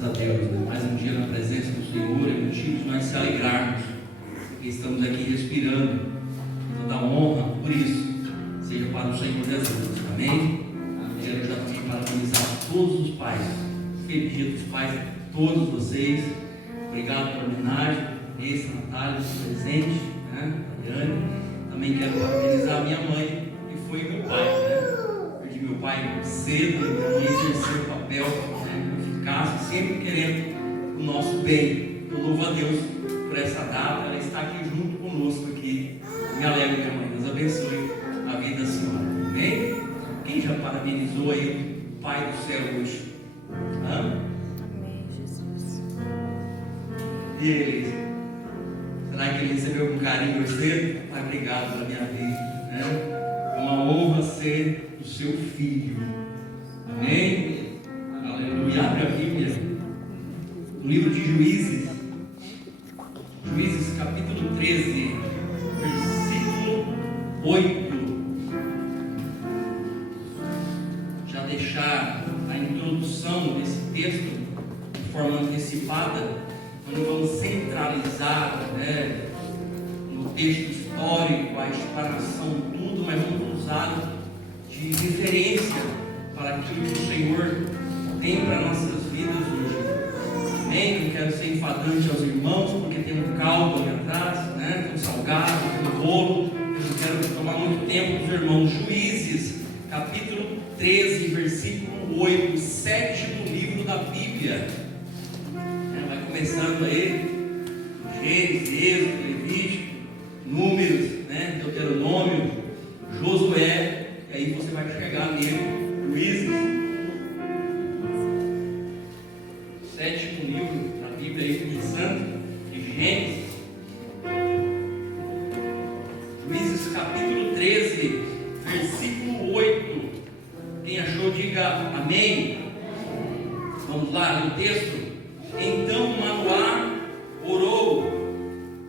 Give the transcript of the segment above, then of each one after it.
Graças a Deus, né? Mais um dia na presença do Senhor é motivo de nós se alegrarmos, porque estamos aqui respirando. Toda honra por isso seja para o Senhor Jesus. Amém? Quero já também parabenizar todos os pais. Feliz Dia dos Pais a todos vocês. Obrigado pela homenagem, esse Natália, presente, né? Adriane. Também quero parabenizar a minha mãe, que foi meu pai, né? Perdi meu pai cedo, e minha mãe exerceu o papel, né? Eficaz, sempre querendo o nosso bem. Eu louvo a Deus por essa data, ela está aqui junto conosco aqui. Me alegro, minha mãe. Deus abençoe a vida da senhora. Amém? Quem já parabenizou aí o Pai do céu hoje? Amém, Jesus. E ele? Será que ele recebeu com carinho você? Pai, obrigado pela minha vida, né? É uma honra ser o seu filho. Amém? Aleluia. Abre a Bíblia no livro de Juízes. Juízes capítulo 13, versículo 8. Já deixar a introdução desse texto de forma antecipada, onde vamos centralizar, né, no texto histórico, a explanação, tudo, mas vamos usar de referência para aquilo que o Senhor tem para nossas vidas hoje. Amém? Não quero ser enfadante aos irmãos, porque tem um caldo ali atrás, né? Tem um salgado, tem um bolo. Eu não quero tomar muito tempo dos irmãos. Juízes, capítulo 13, versículo 8, o sétimo livro da Bíblia. Vai começando aí, Gênesis, Êxodo, Levítico, Números, né? Deuteronômio, Josué, e aí você vai chegar nele, Juízes. Sétimo livro da Bíblia aí, começando de Gênesis. Juízes capítulo 13, versículo 8. Quem achou, diga amém. Vamos lá no texto. Então Manoá orou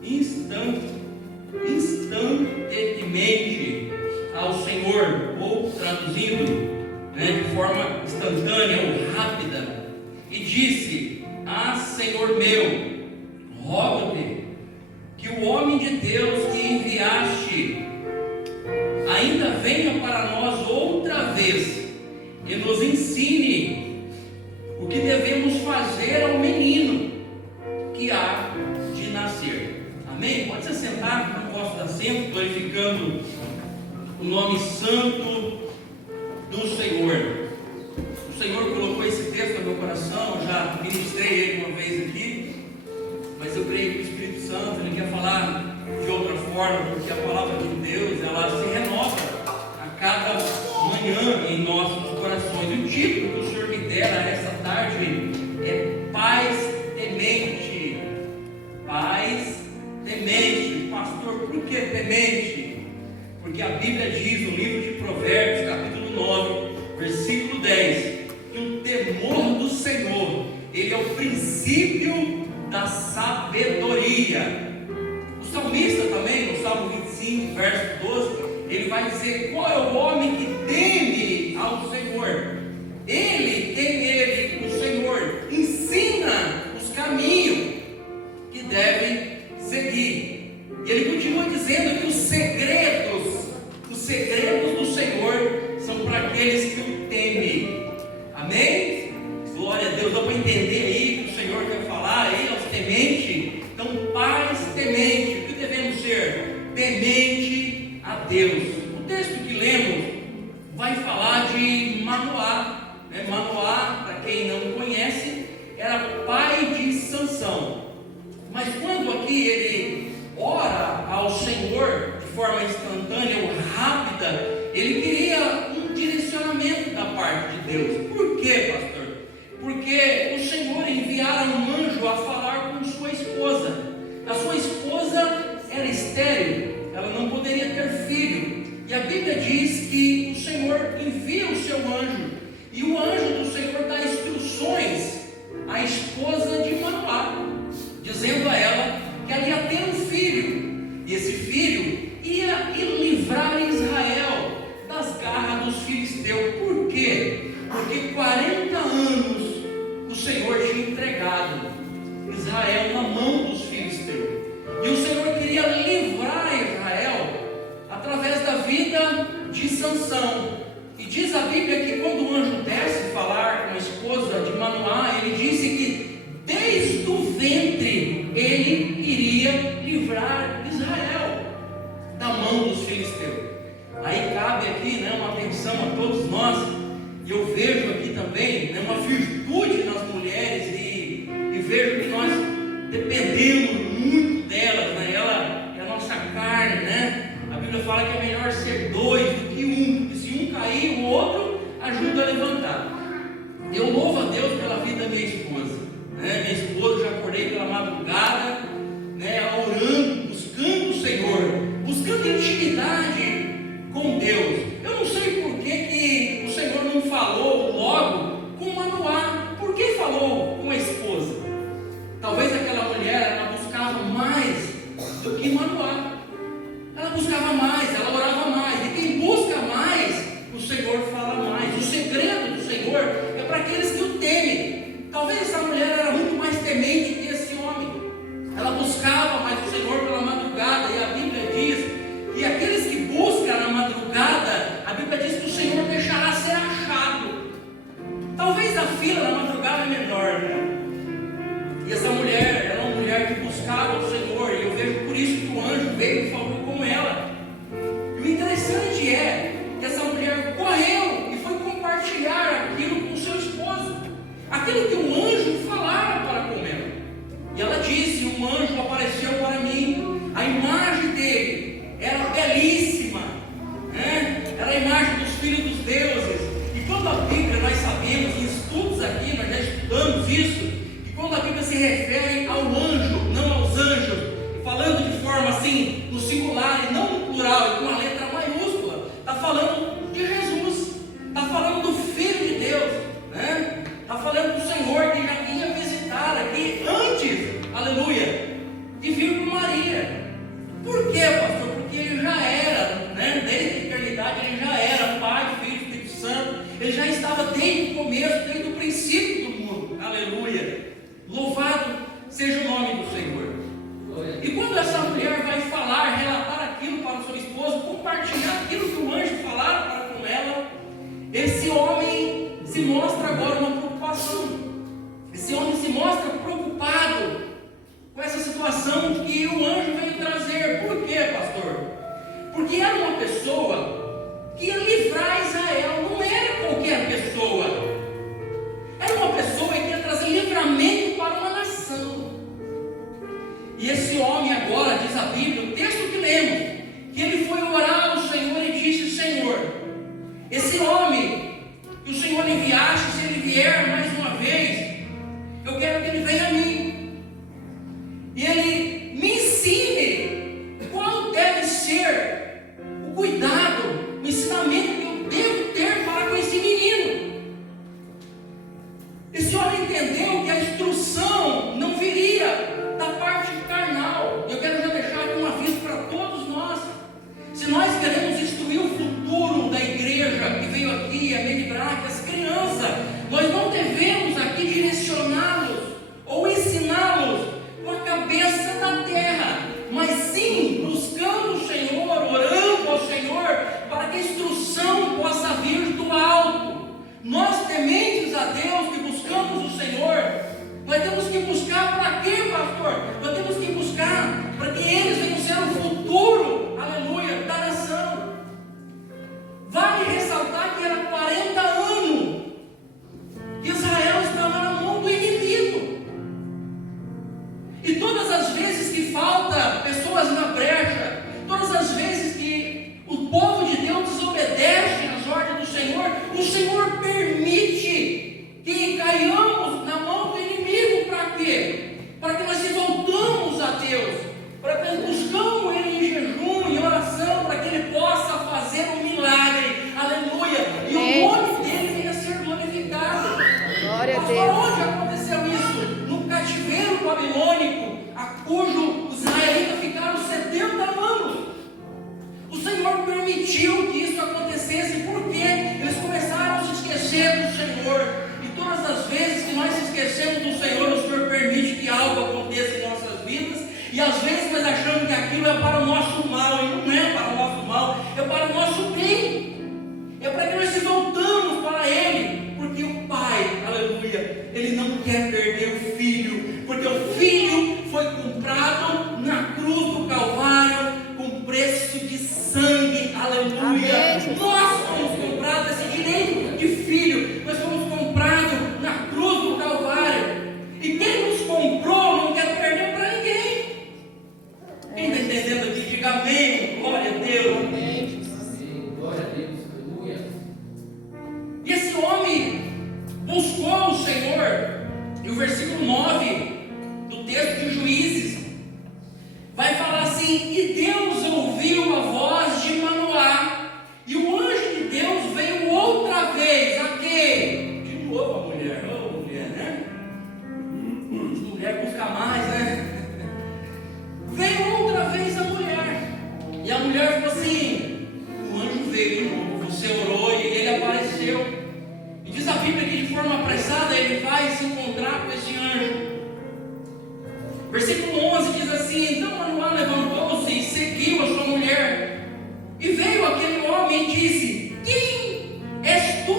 instantaneamente ao Senhor, ou traduzindo, né, de forma instantânea ou rápida, e disse: Ah, Senhor meu, rogo-te que o homem de Deus que enviaste ainda venha para nós outra vez e nos ensine o que devemos fazer ao menino que há de nascer. Amém? Pode se sentar, não posso dar assento, glorificando o nome santo do Senhor. O Senhor colocou esse texto no meu coração, eu já ministrei ele uma vez aqui, mas eu creio que o Espírito Santo ele quer falar de outra forma, porque a palavra de Deus ela se renova a cada manhã em nossos corações. E o título que o Senhor me dera essa tarde é Paz Temente. Paz Temente. Pastor, por que temente? Porque a Bíblia diz no livro de Provérbios, capítulo 9, versículo 10, que o temor do Senhor, ele é o princípio da sabedoria. O salmista também, no Salmo 25, verso 12, ele vai dizer: qual é o homem que teme ao Senhor? Ele tem ele, o Senhor, ensina os caminhos que devem seguir. E ele continua dizendo que os segredos do Senhor são para aqueles que o temem. Amém? Glória a Deus. Dá para entender aí que o Senhor quer falar aí aos tementes. Então, pais temente. O que devemos ser? Temente a Deus. O texto que lemos vai falar de Manoá, né? Manoá, para quem não conhece, era pai de Sansão. Mas quando aqui ele ora ao Senhor de forma instantânea ou rápida, ele queria um direcionamento da parte de Deus. Por quê, pastor? Porque o Senhor enviara um anjo a falar com sua esposa. A sua esposa era estéril, ela não poderia ter filho. E a Bíblia diz que o Senhor envia o seu anjo, e o anjo do Senhor dá instruções à esposa de Manoá, dizendo a ela que ela ia ter um filho, e esse filho ia livrar Israel das garras dos filisteus. Por quê? Porque 40 anos o Senhor tinha entregado dependendo muito delas, né? Ela é a nossa carne, né? A Bíblia fala que é melhor ser dois do que um, porque se um cair, o outro ajuda a levantar. Eu louvo a Deus pela vida da minha esposa, né? Minha esposa, já acordei pela madrugada, né? Orando, buscando o Senhor, buscando intimidade com Deus. Eu não sei por que o Senhor não falou logo com Manoá. Por que falou com a esposa? Talvez aquela mulher, ela buscava mais do que Manoá. Ela buscava mais, ela orava mais. E quem busca mais, o Senhor fala mais. O segredo do Senhor é para aqueles que o temem. Talvez essa mulher era muito mais temente que esse homem. Ela buscava mais o Senhor pela madrugada. E a Bíblia diz que aqueles que buscam na madrugada, a Bíblia diz que o Senhor deixará ser achado. Talvez a fila na madrugada é menor, né? E essa mulher era uma mulher que buscava o Senhor. E eu vejo por isso que o anjo veio e falou com ela. E o interessante é que essa mulher correu e foi compartilhar aquilo com o seu esposo, aquilo que o anjo falara para com ela. E ela disse: um anjo apareceu para mim, a imagem dele era belíssima, né? Era a imagem dos filhos dos deuses. E quando a Bíblia, nós sabemos, em estudos aqui, nós já estudamos isso, que quando a Bíblia se refere ao anjo, não aos anjos, falando de forma assim, no singular e não no plural, e com a letra maiúscula, está falando de Jesus, está falando do Filho de Deus, né? Está falando do Senhor que já vinha visitar aqui antes, aleluia, de vir com Maria. Por quê, pastor? Porque ele já era, né? Desde a eternidade ele já era Pai, Filho e Espírito Santo. Ele já estava desde o começo, desde o princípio do mundo, aleluia. Louvado seja o nome do Senhor. E quando essa mulher vai falar, relatar aquilo para o seu esposo, compartilhar aquilo que o anjo falara para com ela, esse homem se mostra agora uma preocupação. Esse homem se mostra preocupado com essa situação que o anjo veio trazer. Por quê, pastor? Porque era uma pessoa que ia livrar Israel. Não era qualquer pessoa. Era uma pessoa que ia trazer livramento para uma nação. E esse homem agora, diz a Bíblia, o texto que lemos, que ele foi orar ao Senhor e disse: Senhor, esse homem que o Senhor enviaste, se ele vier mais uma vez, eu quero que ele venha a mim e ele me ensine qual deve ser o cuidado, o ensinamento que eu devo ter para com esse menino. Esse homem entendeu que a instrução não viria da parte carnal. Eu quero já deixar aqui um aviso para todos nós. Se nós queremos instruir o futuro da igreja que veio aqui, a Medibrac, as crianças, nós não devemos aqui direcioná-los ou ensiná-los com a cabeça da terra, mas sim buscando o Senhor, orando ao Senhor, para que a instrução possa vir do alto. Nós, tementes a Deus, que buscamos o Senhor, nós temos que buscar para quê, pastor? Nós temos que buscar para que eles venham ser o futuro, aleluia, da nação. Vale ressaltar que era 40 anos que Israel estava na mão do inimigo. E todas as vezes que falta pessoas na brecha, todas as vezes que o povo de Deus desobedece às ordens do Senhor, o Senhor permite que caiamos na mão do inimigo. Para quê? Para que nós se voltamos a Deus, para que nós buscamos Ele em jejum, em oração, para que Ele possa fazer um milagre, aleluia, e o nome dele venha a ser glorificado. Glória a Pastor, Deus. onde aconteceu isso? No cativeiro babilônico, a cujo os israelitas ficaram 70 anos. O Senhor permitiu que isso acontecesse, porque eles começaram a se esquecer do Senhor. E todas as vezes que nós se esquecemos do Senhor, o Senhor permite que algo aconteça em nossas vidas. E às vezes nós achamos que aquilo é para o nosso mal, e não é para o nosso mal, é para o nosso bem. É para que nós se voltamos para Ele, porque o Pai, aleluia, Ele não quer perder o Filho, porque o Filho foi comprado na cruz do Calvário com preço de sangue, aleluia. Amém. Nós fomos comprados, esse direito de filho, nós fomos comprados na cruz do Calvário. E quem nos comprou não quer perder Senhor, e o versículo 9 do texto de Juízes, vai falar assim: e Deus ouviu a voz de Manoá, e o anjo de Deus veio outra vez a quem? De novo a mulher. Oh, mulher, né? Mulher busca mais, né? Veio outra vez a mulher, e a mulher falou assim: o anjo veio de novo, você orou e ele apareceu. E diz a Bíblia que de forma apressada ele vai se encontrar com esse anjo. Versículo 11 diz assim: então Manoá levantou-se e seguiu a sua mulher. E veio aquele homem e disse: quem és tu,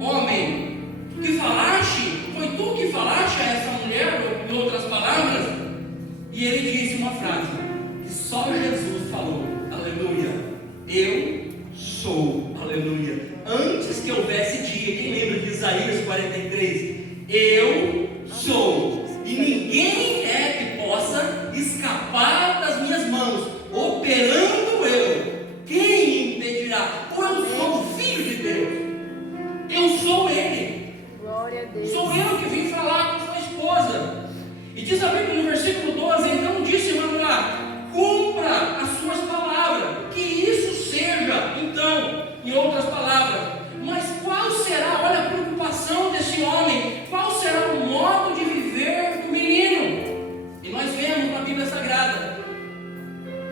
homem, que falaste? Foi tu que falaste a essa mulher, em outras palavras? E ele disse uma frase que só Jesus falou: aleluia, eu sou, aleluia. Antes que houvesse dia, quem lembra de Isaías 43? Eu sou, e ninguém é que possa escapar das minhas mãos. Operando eu, quem impedirá? Ou eu sou o Filho de Deus, eu sou Ele. Glória a Deus. Sou eu que vim falar com sua esposa. E diz a Bíblia no versículo 12: então disse Manoá: cumpra as suas palavras, que isso seja. Então, em outras palavras, mas qual será, olha a preocupação desse homem, qual será o modo de viver do menino? E nós vemos na Bíblia Sagrada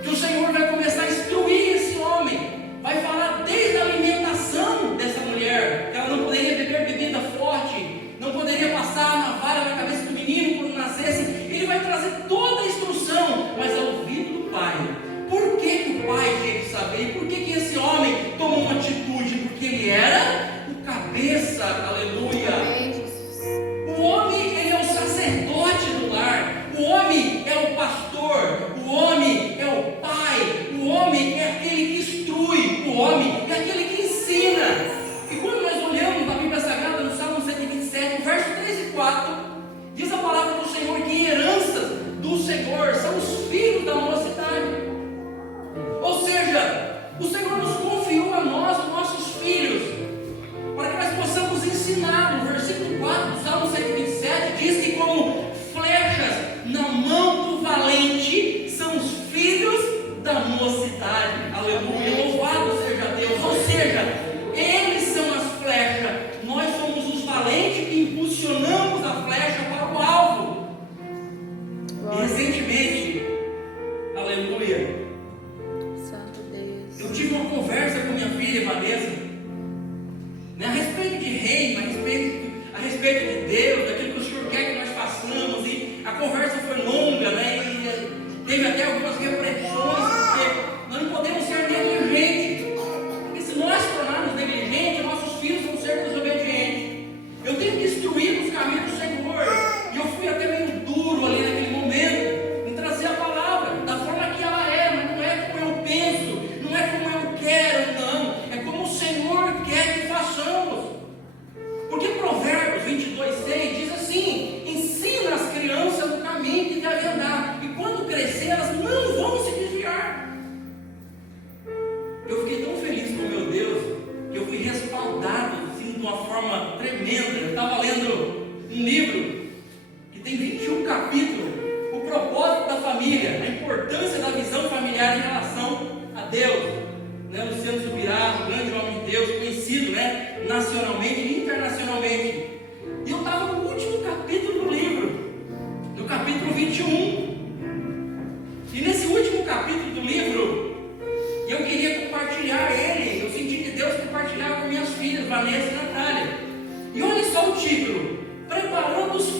que o Senhor vai começar a instruir esse homem, vai falar desde a alimentação dessa mulher, que ela não poderia beber bebida forte, não poderia passar a navalha na cabeça do menino quando nascesse. Ele vai trazer toda a instrução, mas ao ouvido do pai. Por que o pai tinha que saber? E por que esse homem tomou uma atitude? Porque ele era o cabeça, aleluia. Amém, Jesus. O homem, ele é o sacerdote do lar. O homem é o pastor. O homem é o pai. O homem é aquele que instrui. O homem é aquele que ensina. E quando nós olhamos na Bíblia Sagrada, no Salmo 127, verso 3 e 4, diz a palavra do Senhor que heranças do Senhor são os filhos da mocidade. Ou seja, o Senhor nos confiou a nós, os nossos filhos, para que nós possamos ensinar. No versículo 4 do Salmo 127 diz que como flechas na mão do valente são os filhos da mocidade. Aleluia, louvado seja Deus. Ou seja, eles são as flechas, nós somos os valentes que impulsionamos a flecha para o alvo. E recentemente, aleluia, Santo Deus. eu tive uma conversa com minha filha Vanessa, né, a respeito de reino, a respeito de Deus, daquilo que o Senhor quer que nós façamos. E a conversa foi longa, né, e teve até algumas reflexões, porque nós não podemos ser negligentes, porque se nós tornarmos negligentes, nossos filhos vão ser desobedientes. Eu tenho que instruir nos caminhos do Senhor, e eu fui até meio duro ali naquele momento, em trazer a palavra da forma que ela é, mas não é como eu penso, não é como eu quero, não, é como o Senhor quer que façamos. Porque Provérbios 22:6 diz assim: ensina as crianças no caminho que devem andar, e quando crescer elas não vão se desviar. Eu fiquei tão feliz com meu Deus, que eu fui respaldado assim, de uma forma tremenda. Eu estava lendo um livro que tem 21 capítulos, o propósito da família, a importância da visão familiar em relação a Deus, né? Luciano Subirá, um grande homem de Deus, conhecido, né, nacionalmente e internacionalmente. E eu estava no último capítulo do livro, no capítulo 21. E nesse último capítulo do livro, eu queria compartilhar ele. Eu senti que Deus compartilhava com minhas filhas, Vanessa e Natália. E olha só o título: Preparando os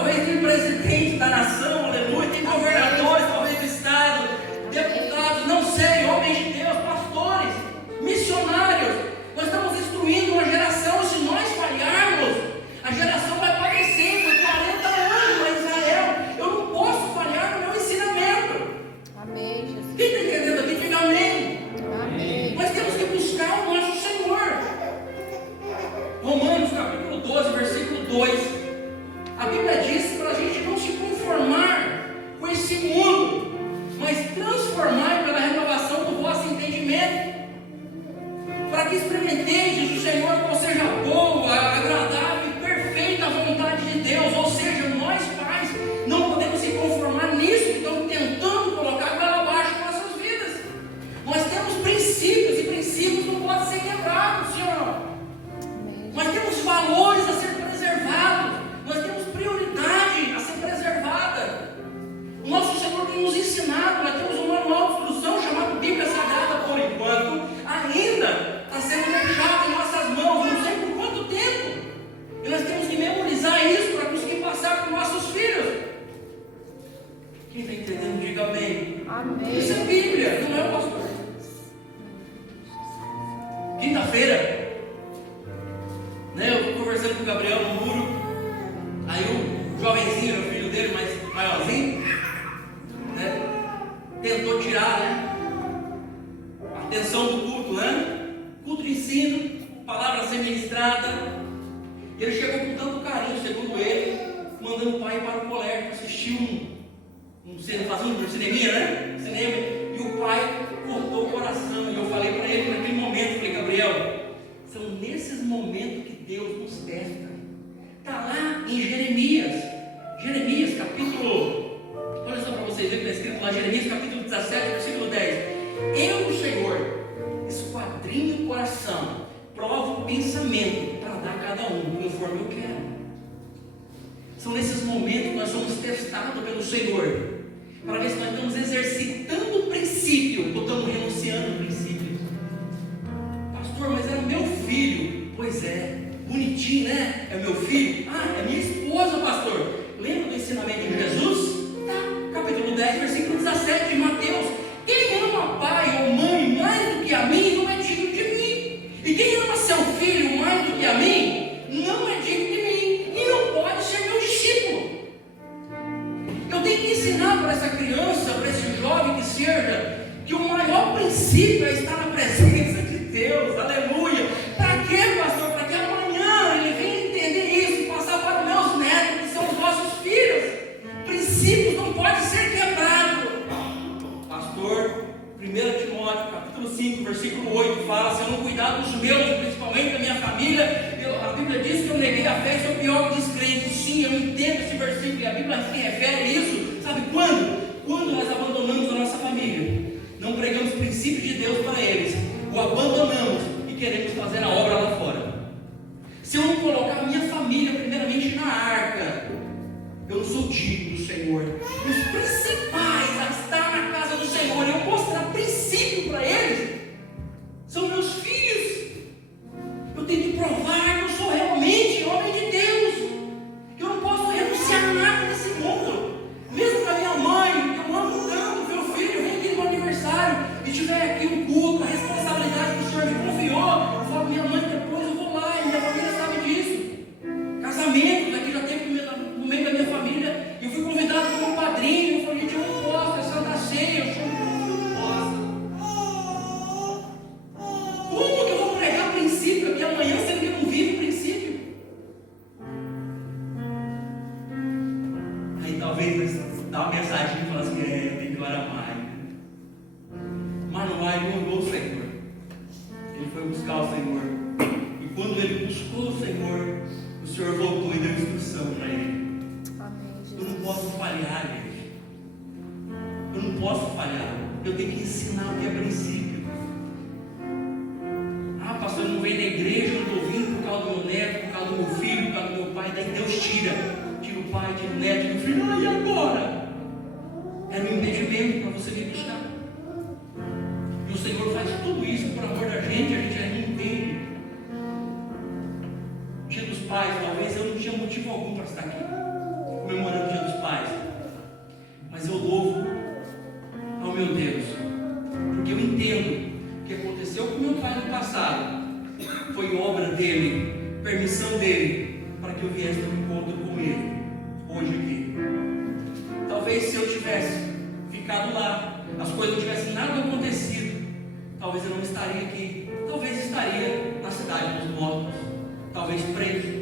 talvez tem presidente da nação, aleluia, tem governadores, talvez do estado, deputados, não sei, homens de Deus, pastores, missionários. Nós estamos instruindo uma geração, se nós falharmos, a geração vai padecer. Foi 40 anos lá em Israel, eu não posso falhar no meu ensinamento. Amém, Jesus. Quem está entendendo aqui, diga amém. Amém. Nós temos que buscar o nosso Senhor. Romanos capítulo 12, versículo 2. A Bíblia diz para a gente não se conformar com esse mundo, mas transformar pela renovação do vosso entendimento, para que experimenteis, diz o Senhor, qual seja a boa, agradável e perfeita vontade de Deus. Ou seja, nós pais não podemos se conformar nisso que estão tentando colocar goela abaixo em nossas vidas. Nós temos princípios, e princípios não podem ser quebrados, Senhor. Nós temos valores a ser preservados, nós temos prioridade a ser preservada. O nosso Senhor tem nos ensinado, nós temos um manual de instrução chamado Bíblia Sagrada, por enquanto, ainda está sendo deixado em nossas mãos, não sei por quanto tempo. E nós temos que memorizar isso para conseguir passar para os nossos filhos. Quem está entendendo, diga amém. Amém. Isso é Bíblia, não é o pastor. Quinta-feira, eu estou conversando com o Gabriel no muro. Aí o jovenzinho, o filho dele, mais maiorzinho, tentou tirar a atenção do culto, culto de ensino, palavra a ser ministrada. E ele chegou com tanto carinho, segundo ele, mandando o pai ir para o colégio para assistir fazendo um cineminha, cinema. E o pai cortou o coração. E eu falei para ele naquele momento, falei, Gabriel, são nesses momentos que Deus nos testa. Está lá em Jeremias capítulo, olha só para vocês verem que está escrito lá, Jeremias capítulo 17, versículo 10. Eu, o Senhor, esquadrinho o coração, provo o pensamento para dar a cada um conforme eu quero. São nesses momentos que nós somos testados pelo Senhor, para ver se nós estamos exercitando o princípio ou estamos renunciando ao princípio. Pastor, mas era meu filho. Pois é, bonitinho, né? É meu filho. É minha esposa, pastor. Lembra do ensinamento de Jesus? Capítulo 10, versículo 17 de Mateus. Quem ama pai ou mãe mais do que a mim não é digno de mim. E quem ama seu filho mais do que a mim não é digno de mim e não pode ser meu discípulo. Eu tenho que ensinar para essa criança, para esse jovem que seja, que o maior princípio é estar na presença de Deus. Aleluia. Para quê, pastor? Para que amanhã ele venha entender isso e passar para os meus netos, que são os nossos filhos. Princípios não podem ser quebrados. Pastor, 1 Timóteo capítulo 5, versículo 8 fala: se eu não cuidar dos meus, principalmente da minha família, a Bíblia diz que eu neguei a fé e sou pior que descrente. Sim, eu entendo esse versículo e a Bíblia se refere a isso. Sabe quando? Quando nós abandonamos a nossa família, não pregamos princípios de Deus para eles, o abandonamos e queremos fazer a obra lá fora. Se eu não colocar a minha família primeiramente na arca, eu não sou digno do Senhor. Os principais a estar na casa do Senhor, eu mostrar princípio para eles, são meus filhos. Eu tenho que provar que eu sou realmente homem de Deus. Eu não posso renunciar a nada nesse mundo. Mesmo para minha mãe, eu amo tanto, meu filho, vem aqui no aniversário e tiver aqui um culto, a responsabilidade que o Senhor me confiou, eu falo, minha mãe, depois eu vou lá, e minha família sabe disso. Casamento, daqui já teve no meio da minha família, eu fui convidado como padrinho, eu falei, gente, eu não posso, é Santa Ceia, eu sou não posso. Como que eu vou pregar princípio aqui amanhã, sendo que eu não vivo princípio? Aí talvez dá uma mensagem e fala assim, eu tenho que orar mais. Mas não vai, ele orou o Senhor. Ele foi buscar o Senhor. E quando ele buscou o Senhor voltou e deu instrução para ele. Amém, Eu não Jesus. posso falhar, gente. Eu não posso falhar. Eu tenho que ensinar o que é princípio. Pastor, eu não venho na igreja, eu não estou vindo por causa do meu neto, por causa do meu filho, por causa do meu pai. Daí Deus tira o pai, tira o neto, tira o filho. E agora? Era um impedimento para você vir buscar. E o Senhor faz tudo isso por amor da gente, a gente ainda não entende. Dia dos pais, talvez eu não tinha motivo algum para estar aqui. comemorando o Dia dos Pais. Mas eu louvo ao meu Deus, porque eu entendo o que aconteceu com meu pai no passado foi obra dele, permissão dele, para que eu viesse no encontro com ele, hoje aqui. Talvez se eu tivesse ficado lá, as coisas não tivessem nada acontecido, talvez eu não estaria aqui, talvez estaria na cidade dos mortos, talvez preso.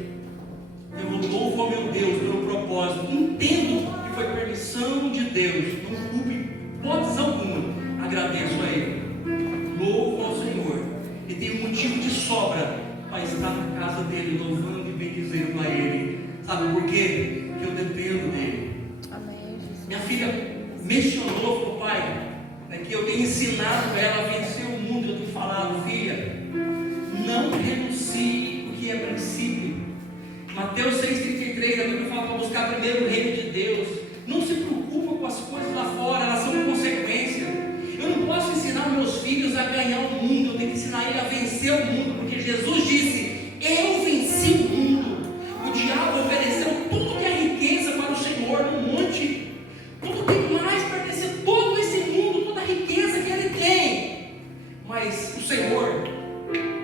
Eu louvo ao meu Deus pelo propósito, entendo que foi permissão de Deus, não culpe hipótese alguma, agradeço a Ele, louvo ao Senhor, e tenho motivo de sobra para estar na casa dEle, louvando e bendizendo a Ele. Sabe por quê? Porque eu dependo dEle. Amém, Jesus. Minha filha mencionou para o pai, né, que eu tenho ensinado ela a vencer o mundo. Eu tenho falado, filha, não renuncie o que é princípio. Mateus 6,33, a Bíblia fala para buscar primeiro o reino de Deus. Não se preocupa com as coisas lá fora, elas são consequência. Eu não posso ensinar meus filhos a ganhar o mundo, eu tenho que ensinar ele a vencer o mundo, porque Jesus disse, eu venci o mundo. O diabo ofereceu tudo que é riqueza para o Senhor no monte, tudo que mais pertence a todo esse mundo, toda a riqueza que ele tem. Mas o Senhor,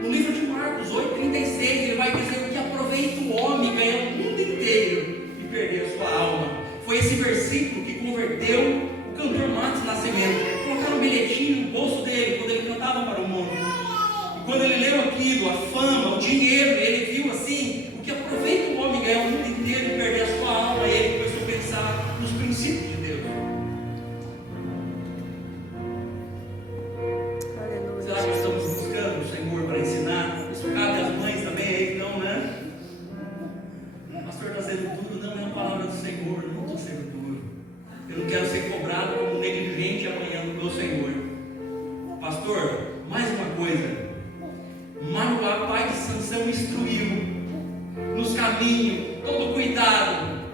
no livro de Marcos 8,36, ele vai dizer que aproveita o homem ganhar o mundo inteiro e perder a sua alma. Foi esse versículo que converteu o cantor Matos Nascimento. Colocaram um bilhetinho no bolso dele quando ele cantava para o mundo. E quando ele leu aquilo, a fama, o dinheiro, ele viu assim, o que aproveita o homem ganhar o mundo inteiro e perder a sua alma. E ele começou a pensar nos princípios de Deus. Aleluia. Será que estamos buscando o Senhor para ensinar? Isso cabe às mães também aí, então, né? O pastor está sendo duro, não é a palavra do Senhor, não estou sendo duro. Eu não quero ser cobrado como negligente amanhã no meu Senhor. Pastor, mais uma coisa. Manoá, pai de Sansão, instruiu nos caminhos, todo cuidado.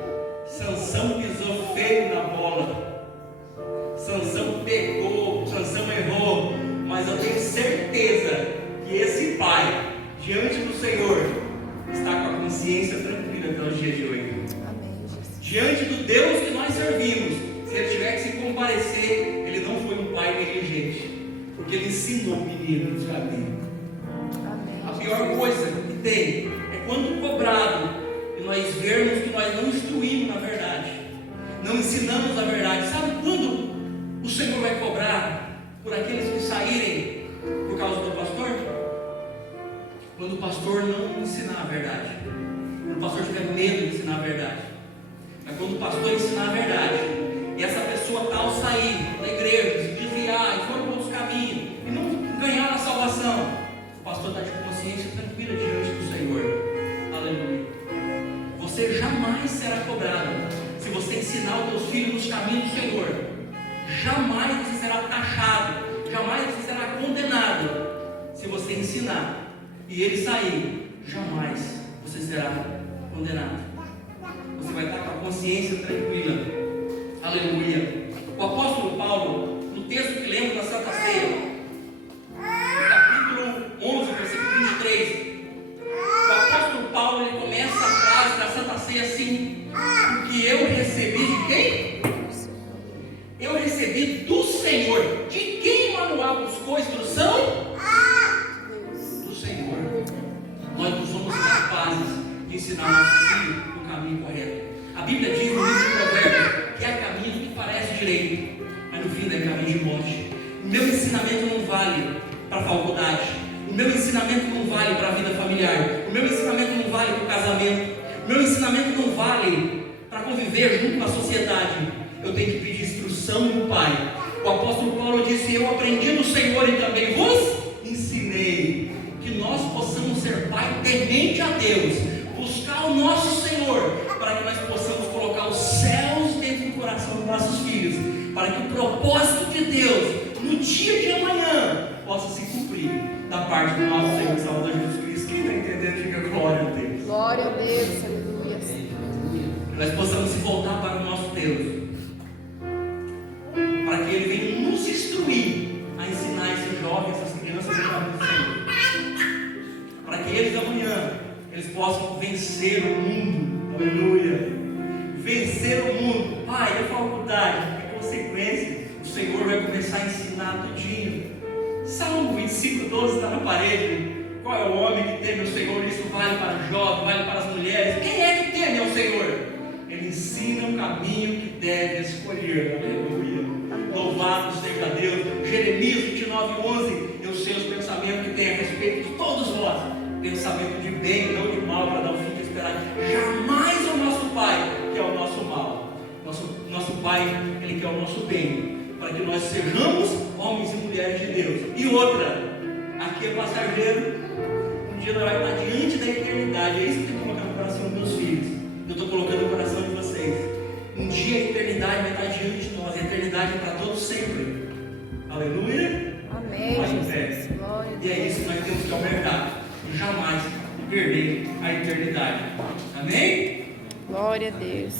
Sansão pisou feio na bola. Sansão pegou, Sansão errou. Mas eu tenho certeza que esse pai, diante do Senhor, está com a consciência tranquila até os dias de hoje. Amém, Jesus. Diante do Deus que nós servimos, se ele tiver que se comparecer, ele não foi um pai negligente, porque ele ensinou o menino nos caminhos. Amém. A pior coisa que tem é quando cobrado e nós vermos que nós não instruímos na verdade, não ensinamos a verdade. Sabe quando o Senhor vai cobrar por aqueles que saírem por causa do pastor? Quando o pastor não ensinar a verdade, quando o pastor tiver medo de ensinar a verdade. Mas quando o pastor ensinar a verdade e essa pessoa tal sair da igreja, se desviar e for por outros caminhos e não ganhar a salvação, o pastor está de consciência tranquila diante do Senhor. Aleluia. Você jamais será cobrado se você ensinar os teus filhos nos caminhos do Senhor. Jamais você será taxado, jamais você será condenado se você ensinar e ele sair. Jamais você será condenado. Você vai estar com a consciência tranquila. Aleluia. O apóstolo Paulo, no texto que lemos na Santa Ceia, no capítulo 11, versículo 23, o apóstolo Paulo, ele começa a frase da Santa Ceia assim: o que eu recebi de quem? Eu recebi do Senhor. De quem Manoá buscou instrução? Do Senhor. Nós não somos capazes de ensinar nossos filhos no caminho correto. A Bíblia diz no livro de Provérbios que há caminhos que parecem direito, mas no fim é caminho de morte. O meu ensinamento não vale para a faculdade. O meu ensinamento não vale para a vida familiar. O meu ensinamento não vale para o casamento. O meu ensinamento não vale para conviver junto com a sociedade. Eu tenho que pedir instrução do Pai. O apóstolo Paulo disse: eu aprendi do Senhor e também vos ensinei. Que nós possamos ser pai temente a Deus, buscar o nosso Senhor, para que nós possamos colocar os céus dentro do coração dos nossos filhos, para que o propósito de Deus no dia de amanhã possa se cumprir da parte do nosso Senhor e Salvador Jesus Cristo. Quem está entendendo, diga glória a Deus. Glória a Deus, aleluia. Que nós possamos se voltar para o nosso Deus, para que Ele venha nos instruir a ensinar esses jovens, essas crianças do caminho do Senhor, para que eles amanhã eles possam vencer o mundo, aleluia, vencer o mundo. Pai, a faculdade, é consequência. O Senhor vai começar a ensinar tudinho. Salmo 25:12 está na parede. Qual é o homem que teme o Senhor? Isso vale para os jovens, vale para as mulheres. Quem é que teme ao Senhor? Ele ensina o caminho que deve escolher. Aleluia. Louvado seja Deus. Jeremias 29:11. Eu sei os pensamentos que tem a respeito de todos vós. Pensamento de bem, não de mal, para dar o fim de esperar. Jamais o nosso Pai, que é o nosso mal. Nosso Pai, Ele quer o nosso bem, para que nós sejamos homens e mulheres de Deus. E outra, aqui é passageiro. Um dia nós vamos estar diante da eternidade. É isso que eu tenho que colocar no coração dos meus filhos. Eu estou colocando no coração de vocês. Um dia a eternidade vai estar diante de nós. A eternidade é para todos sempre. Aleluia. Amém. Vai em Jesus. pé. Glória a E é Deus. isso que nós temos que albergar. Jamais perder a eternidade. Amém? Glória a Deus.